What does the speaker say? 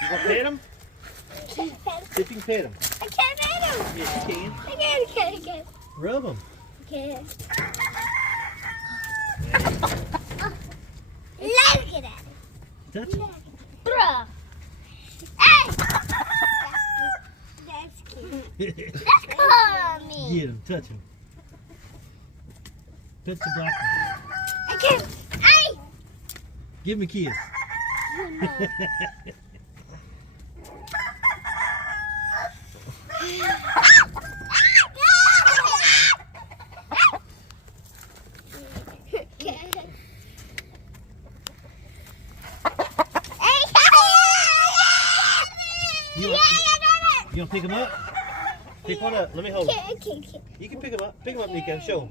You gonna pet him? See if you can pet him. I can't pet him. Yes, you can. I can't. Rub him. Okay. Look at that. Touch him. Bruh. Hey! That's cute. That's cool on me. Get him. Touch him. Touch the black one. I can't. Hey! Give him a kiss. You gonna pick him up? Pick one up. Let me hold him. You can pick him up. Pick him up, Nico. Show him.